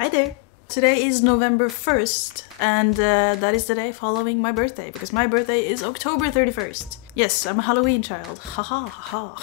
Hi there! Today is November 1st, and that is the day following my birthday, because my birthday is October 31st. Yes, I'm a Halloween child. Haha, haha.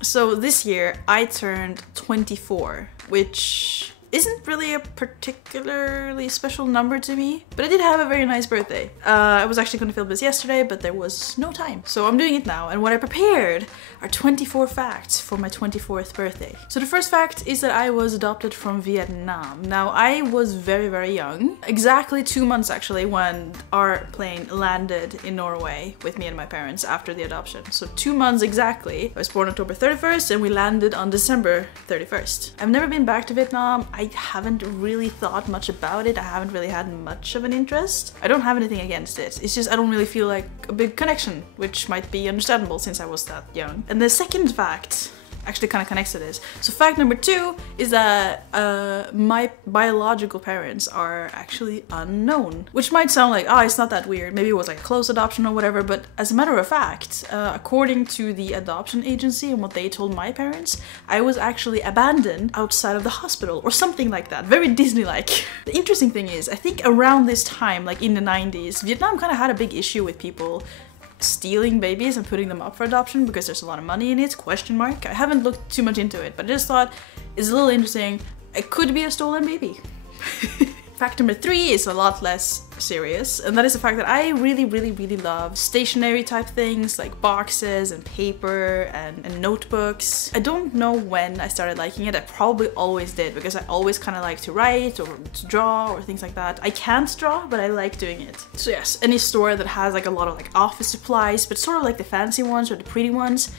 So this year I turned 24, which isn't really a particularly special number to me, but I did have a very nice birthday. I was actually going to film this yesterday, but there was no time. So I'm doing it now, and what I prepared are 24 facts for my 24th birthday. So the first fact is that I was adopted from Vietnam. Now, I was very, very young. Exactly 2 months actually when our plane landed in Norway with me and my parents after the adoption. So 2 months exactly. I was born October 31st and we landed on December 31st. I've never been back to Vietnam. I haven't really thought much about it. I haven't really had much of an interest. I don't have anything against it. It's just I don't really feel like a big connection, which might be understandable since I was that young. And the second fact actually kind of connects to this. So fact number 2 is that my biological parents are actually unknown, which might sound like, oh, it's not that weird. Maybe it was like a close adoption or whatever, but as a matter of fact, according to the adoption agency and what they told my parents, I was actually abandoned outside of the hospital or something like that. Very Disney-like. The interesting thing is, I think around this time, like in the 90s, Vietnam kind of had a big issue with people stealing babies and putting them up for adoption because there's a lot of money in it, question mark. I haven't looked too much into it, but I just thought it's a little interesting. It could be a stolen baby. Fact number 3 is a lot less serious, and that is the fact that I really love stationery type things like boxes and paper and notebooks. I don't know when I started liking it. I probably always did because I always kind of like to write or to draw or things like that. I can't draw, but I like doing it. So yes, any store that has like a lot of like office supplies, but sort of like the fancy ones or the pretty ones,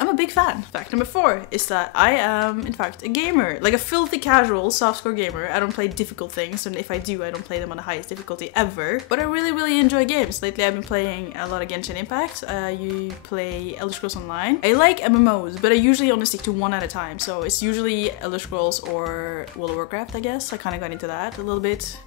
I'm a big fan. Fact number 4 is that I am, in fact, a gamer. Like a filthy casual softcore gamer. I don't play difficult things, and if I do, I don't play them on the highest difficulty ever. But I really enjoy games. Lately I've been playing a lot of Genshin Impact. You play Elder Scrolls Online. I like MMOs, but I usually only stick to one at a time. So it's usually Elder Scrolls or World of Warcraft, I guess. I kind of got into that a little bit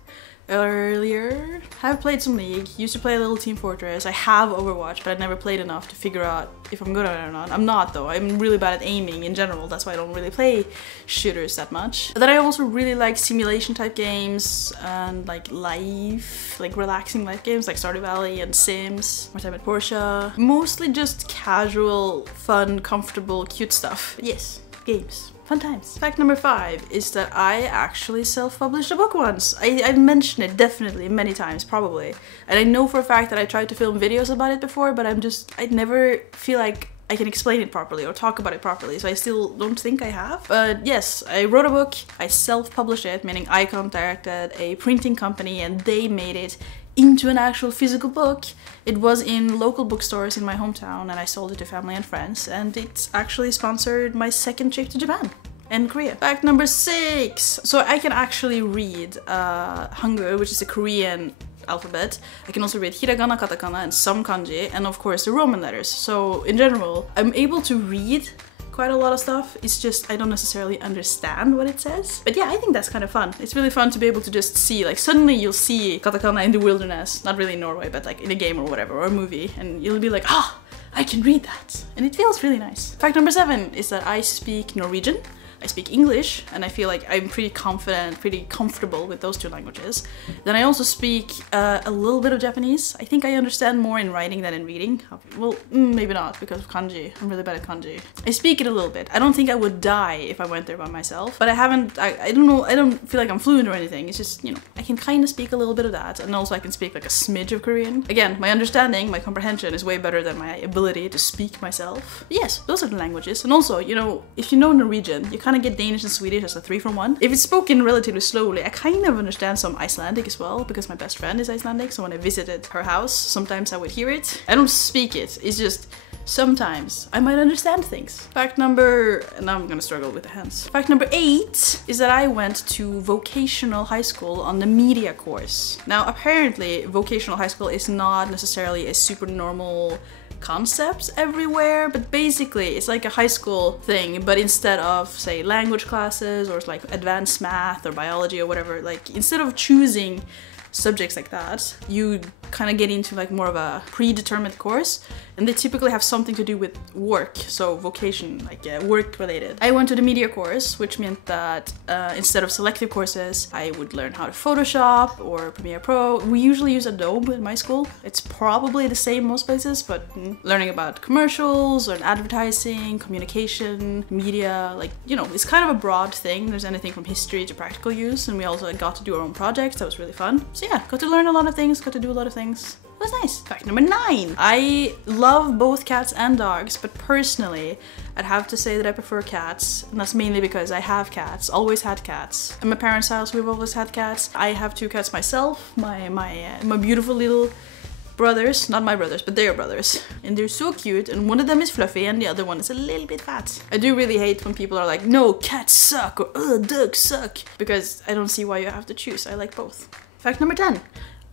earlier. I've played some League, used to play a little Team Fortress. I have Overwatch, but I've never played enough to figure out if I'm good at it or not. I'm not though. I'm really bad at aiming in general. That's why I don't really play shooters that much. But then I also really like simulation type games and like life, like relaxing life games like Stardew Valley and Sims, More Time at Portia. Mostly just casual, fun, comfortable, cute stuff. But yes, games. Fun times. Fact number 5 is that I actually self-published a book once. I've mentioned it definitely many times, probably. And I know for a fact that I tried to film videos about it before, but I never feel like I can explain it properly or talk about it properly, so I still don't think I have. But yes, I wrote a book, I self-published it, meaning I contacted a printing company and they made it into an actual physical book. It was in local bookstores in my hometown and I sold it to family and friends, and it's actually sponsored my second trip to Japan and Korea. Fact number 6. So I can actually read Hangul, which is a Korean alphabet. I can also read hiragana, katakana, and some kanji, and of course the Roman letters. So in general, I'm able to read quite a lot of stuff. It's just I don't necessarily understand what it says. But yeah, I think that's kind of fun. It's really fun to be able to just see, like suddenly you'll see katakana in the wilderness, not really in Norway, but like in a game or whatever, or a movie, and you'll be like, ah, I can read that. And it feels really nice. Fact number 7 is that I speak Norwegian. I speak English, and I feel like I'm pretty confident, pretty comfortable with those 2 languages. Then I also speak a little bit of Japanese. I think I understand more in writing than in reading. Well, maybe not, because of kanji. I'm really bad at kanji. I speak it a little bit. I don't think I would die if I went there by myself, but I don't know, I don't feel like I'm fluent or anything. It's just, you know, I can kind of speak a little bit of that, and also I can speak like a smidge of Korean. Again, my understanding, my comprehension is way better than my ability to speak myself. But yes, those are the languages. And also, you know, if you know Norwegian, you kind of get Danish and Swedish as a 3-for-1. If it's spoken relatively slowly, I kind of understand some Icelandic as well, because my best friend is Icelandic, so when I visited her house, sometimes I would hear it. I don't speak it, it's just sometimes I might understand things. Fact number, now I'm gonna struggle with the hands. Fact number 8 is that I went to vocational high school on the media course. Now apparently vocational high school is not necessarily a super normal concepts everywhere, but basically it's like a high school thing, but instead of say language classes or like advanced math or biology or whatever, like instead of choosing subjects like that, you kind of get into like more of a predetermined course, and they typically have something to do with work, so vocation, like work related. I went to the media course, which meant that instead of selective courses, I would learn how to Photoshop or Premiere Pro. We usually use Adobe in my school. It's probably the same most places, but learning about commercials or advertising, communication, media, like, you know, it's kind of a broad thing. There's anything from history to practical use, and we also got to do our own projects. That was really fun. So yeah, got to learn a lot of things, got to do a lot of things. It was nice. Fact number 9. I love both cats and dogs, but personally, I'd have to say that I prefer cats, and that's mainly because I have cats, always had cats. At my parents' house, we've always had cats. I have 2 cats myself, my beautiful little brothers, not my brothers, but their brothers. And they're so cute, and one of them is fluffy and the other one is a little bit fat. I do really hate when people are like, no, cats suck, or dogs suck, because I don't see why you have to choose. I like both. Fact number 10.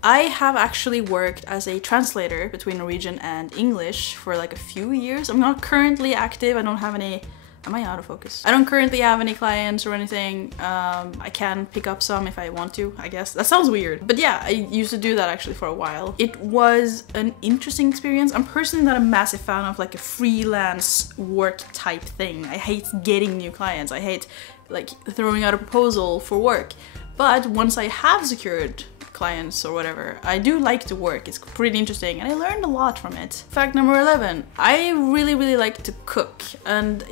I have actually worked as a translator between Norwegian and English for like a few years. I'm not currently active. I don't have any... Am I out of focus? I don't currently have any clients or anything. I can pick up some if I want to, I guess. That sounds weird. But yeah, I used to do that actually for a while. It was an interesting experience. I'm personally not a massive fan of like a freelance work type thing. I hate getting new clients. I hate like throwing out a proposal for work. But once I have secured clients or whatever, I do like to work. It's pretty interesting and I learned a lot from it. Fact number 11. I really like to cook, and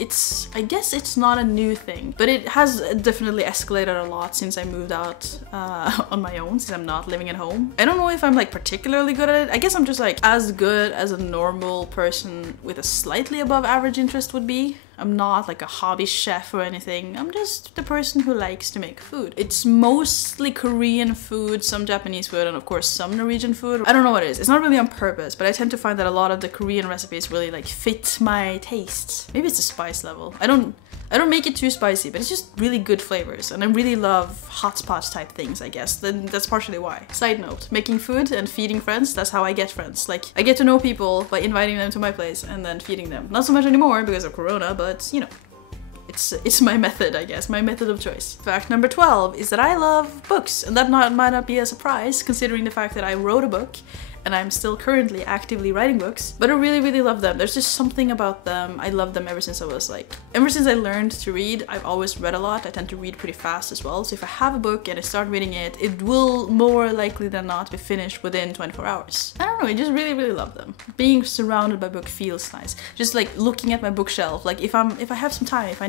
I guess it's not a new thing, but it has definitely escalated a lot since I moved out on my own, since I'm not living at home. I don't know if I'm like particularly good at it. I guess I'm just like as good as a normal person with a slightly above average interest would be. I'm not like a hobby chef or anything. I'm just the person who likes to make food. It's mostly Korean food, some Japanese food, and of course some Norwegian food. I don't know what it is. It's not really on purpose, but I tend to find that a lot of the Korean recipes really like fit my tastes. Maybe it's the spice level. I don't make it too spicy, but it's just really good flavors, and I really love hot pot type things, I guess. Then that's partially why. Side note, making food and feeding friends, that's how I get friends. Like, I get to know people by inviting them to my place and then feeding them. Not so much anymore because of Corona, but you know, it's my method, I guess, my method of choice. Fact number 12 is that I love books, and that might not be a surprise considering the fact that I wrote a book and I'm still currently actively writing books, but I really love them. There's just something about them. I love them ever since I learned to read. I've always read a lot. I tend to read pretty fast as well. So if I have a book and I start reading it, it will more likely than not be finished within 24 hours. I don't know, I just really love them. Being surrounded by books feels nice. Just like looking at my bookshelf, like if I have some time, if I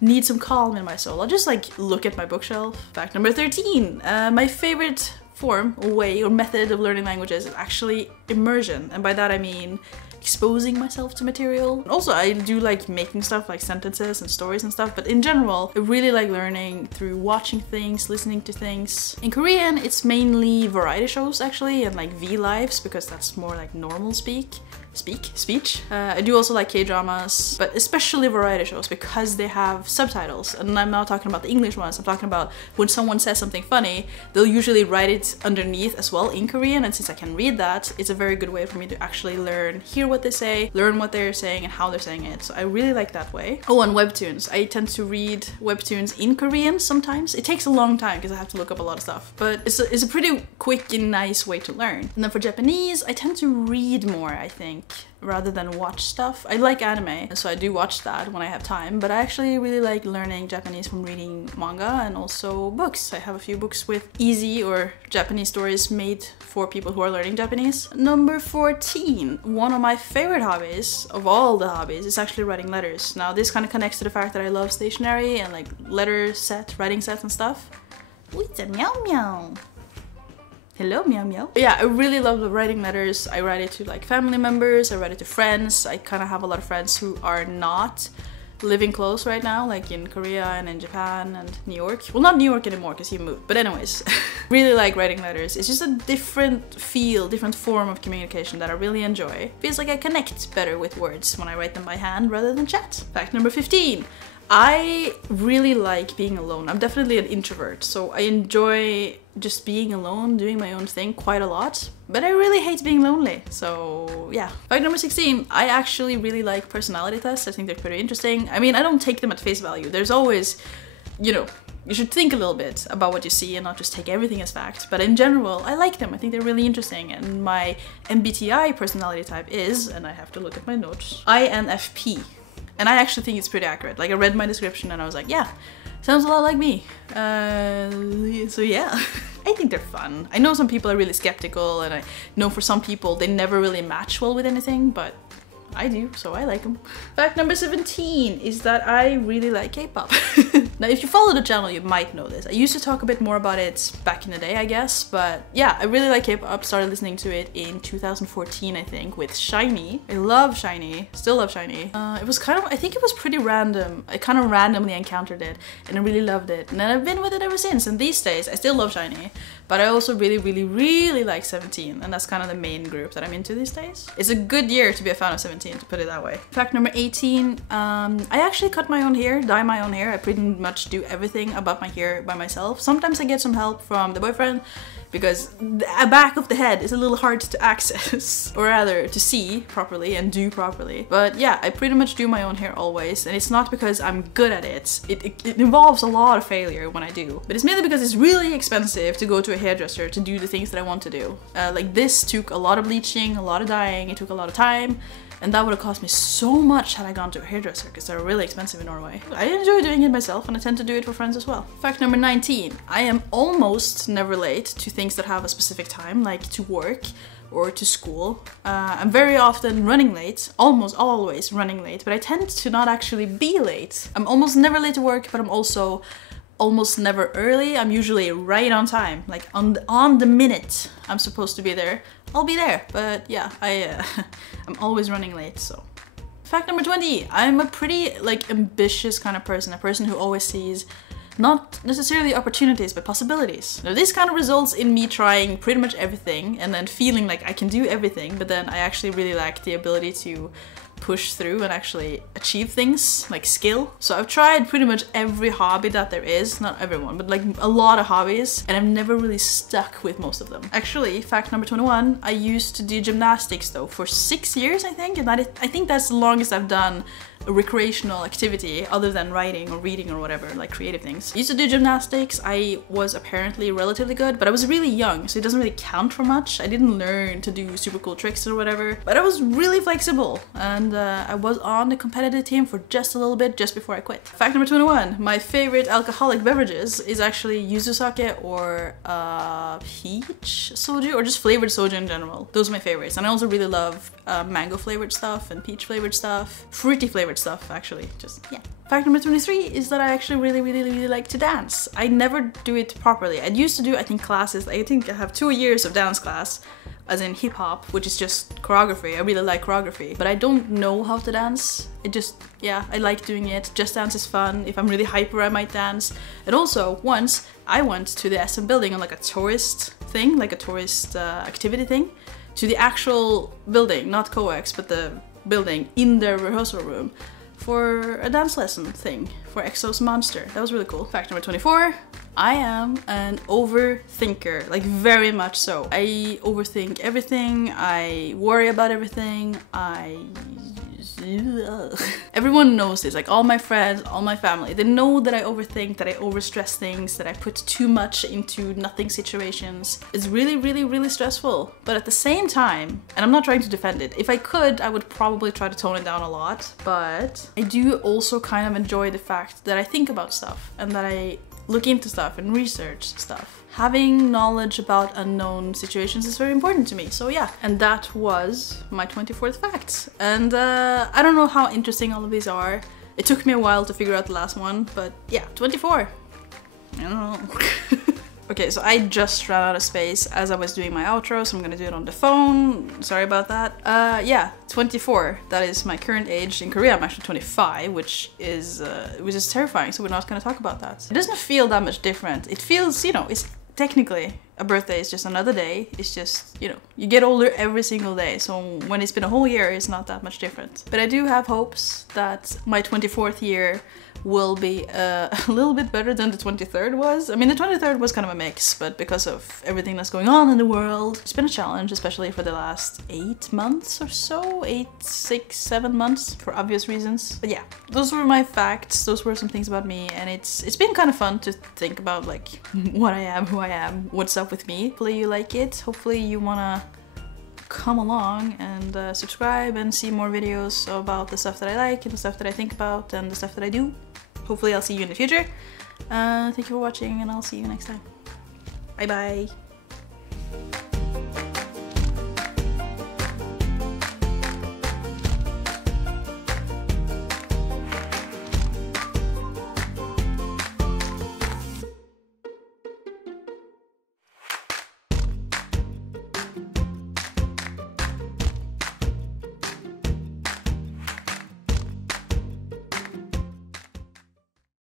need some calm in my soul, I'll just like look at my bookshelf. Fact number 13, my favorite form or way or method of learning languages is actually immersion, and by that I mean exposing myself to material. Also, I do like making stuff like sentences and stories and stuff, but in general I really like learning through watching things, listening to things. In Korean it's mainly variety shows actually, and like V-lives, because that's more like normal speech. I do also like K-dramas, but especially variety shows because they have subtitles. And I'm not talking about the English ones, I'm talking about when someone says something funny, they'll usually write it underneath as well in Korean, and since I can read that, it's a very good way for me to actually hear what they say, learn what they're saying and how they're saying it. So I really like that way. Oh, and webtoons. I tend to read webtoons in Korean sometimes. It takes a long time because I have to look up a lot of stuff, but it's a pretty quick and nice way to learn. And then for Japanese, I tend to read more, I think, rather than watch stuff. I like anime, so I do watch that when I have time, but I actually really like learning Japanese from reading manga and also books. I have a few books with easy or Japanese stories made for people who are learning Japanese. Number 14, one of my favorite hobbies of all the hobbies is actually writing letters. Now this kind of connects to the fact that I love stationery and like writing sets and stuff. Ooh, it's a meow meow. Hello, meow meow. Yeah, I really love writing letters. I write it to like family members, I write it to friends. I kind of have a lot of friends who are not living close right now, like in Korea and in Japan and New York. Well, not New York anymore because he moved, but anyways. Really like writing letters. It's just a different feel, different form of communication that I really enjoy. Feels like I connect better with words when I write them by hand rather than chat. Fact number 15. I really like being alone. I'm definitely an introvert, so I enjoy just being alone, doing my own thing quite a lot, but I really hate being lonely, so yeah. Fact number 16, I actually really like personality tests. I think they're pretty interesting. I mean, I don't take them at face value. There's always, you know, You should think a little bit about what you see and not just take everything as fact. But in general, I like them. I think they're really interesting. And my MBTI personality type is, and I have to look at my notes, INFP. And I actually think it's pretty accurate. Like I read my description and I was like, yeah, sounds a lot like me. So yeah, I think they're fun. I know some people are really skeptical, and I know for some people they never really match well with anything, but I do, so I like them. Fact number 17 is that I really like K-pop. Now, if you follow the channel, you might know this. I used to talk a bit more about it back in the day, I guess, but yeah, I really like K-pop. Started listening to it in 2014, I think, with SHINee. I love SHINee, still love SHINee. It was kind of, I think it was pretty random. I kind of randomly encountered it, and I really loved it. And then I've been with it ever since, and these days, I still love SHINee, but I also really like 17, and that's kind of the main group that I'm into these days. It's a good year to be a fan of 17, to put it that way. Fact number 18, I actually cut my own hair, dye my own hair. I pretty much do everything about my hair by myself. Sometimes I get some help from the boyfriend, because the back of the head is a little hard to access, or rather to see properly and do properly. But yeah, I pretty much do my own hair always, and it's not because I'm good at it. It involves a lot of failure when I do, but it's mainly because it's really expensive to go to a hairdresser to do the things that I want to do. Like this took a lot of bleaching, a lot of dyeing, it took a lot of time, and that would have cost me so much had I gone to a hairdresser, because they're really expensive in Norway. I enjoy doing it myself, and I tend to do it for friends as well. Fact number 19, I am almost never late to things that have a specific time, like to work or to school. I'm very often running late, almost always running late, but I tend to not actually be late. I'm almost never late to work, but I'm also almost never early. I'm usually right on time, like on the minute I'm supposed to be there, I'll be there. But yeah, I'm always running late, so. Fact number 20, I'm a pretty like ambitious kind of person, a person who always sees not necessarily opportunities, but possibilities. Now this kind of results in me trying pretty much everything and then feeling like I can do everything, but then I actually really lack the ability to push through and actually achieve things, like skill. So I've tried pretty much every hobby that there is, not everyone, but like a lot of hobbies, and I've never really stuck with most of them. Actually, fact number 21, I used to do gymnastics though for 6 years, I think, and I think that's the longest I've done a recreational activity other than writing or reading or whatever, like creative things. I used to do gymnastics. I was apparently relatively good, but I was really young, so it doesn't really count for much. I didn't learn to do super cool tricks or whatever, but I was really flexible, and I was on the competitive team for just a little bit just before I quit. Fact number 21, my favorite alcoholic beverages is actually Yuzu sake or peach soju, or just flavored soju in general. Those are my favorites, and I also really love mango flavored stuff and peach flavored stuff, fruity flavored stuff actually, just yeah. Fact number 23 is that I actually really like to dance. I never do it properly. I used to do, I think, classes. I think I have 2 years of dance class, as in hip-hop, which is just choreography. I really like choreography, but I don't know how to dance. It just, yeah, I like doing it. Just dance is fun. If I'm really hyper, I might dance. And also, once I went to the SM building on like a tourist thing, like a tourist activity thing, to the actual building, not coex, but the building in their rehearsal room, for a dance lesson thing for EXO's Monster. That was really cool. Fact number 24, I am an overthinker, like very much so. I overthink everything, I worry about everything, everyone knows this, like all my friends, all my family, they know that I overthink, that I overstress things, that I put too much into nothing situations. It's really stressful, but at the same time, and I'm not trying to defend it, if I could, I would probably try to tone it down a lot, but I do also kind of enjoy the fact that I think about stuff and that I look into stuff and research stuff. Having knowledge about unknown situations is very important to me, so yeah. And that was my 24th fact. And I don't know how interesting all of these are. It took me a while to figure out the last one, but yeah, 24. I don't know. Okay, so I just ran out of space as I was doing my outro, so I'm gonna do it on the phone. Sorry about that. Yeah, 24. That is my current age. In Korea, I'm actually 25, which is terrifying, so we're not gonna talk about that. It doesn't feel that much different. It feels, you know, it's technically a birthday is just another day. It's just, you know, you get older every single day. So when it's been a whole year, it's not that much different. But I do have hopes that my 24th year will be a little bit better than the 23rd was. I mean, the 23rd was kind of a mix, but because of everything that's going on in the world, it's been a challenge, especially for the last 8 months or so. 8, 6, 7 months, for obvious reasons. But yeah, those were my facts. Those were some things about me, and it's been kind of fun to think about like what I am, who I am, what's up with me. Hopefully you like it. Hopefully you wanna come along and subscribe and see more videos about the stuff that I like and the stuff that I think about and the stuff that I do. Hopefully I'll see you in the future. Thank you for watching, and I'll see you next time. Bye bye.